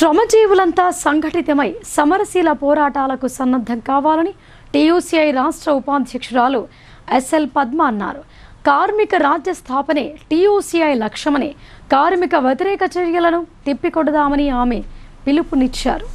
శ్రమజీవులంతా సంఘటితమై సమరశీల పోరాటాలకు సన్నద్ధం కావాలని టీయూసీఐ రాష్ట్ర ఉపాధ్యక్షురాలు ఎస్ఎల్ పద్మ అన్నారు. కార్మిక రాజ్య స్థాపనే టీయూసీఐ లక్ష్యమని కార్మిక వ్యతిరేక చర్యలను తిప్పికొడదామని ఆమె పిలుపునిచ్చారు.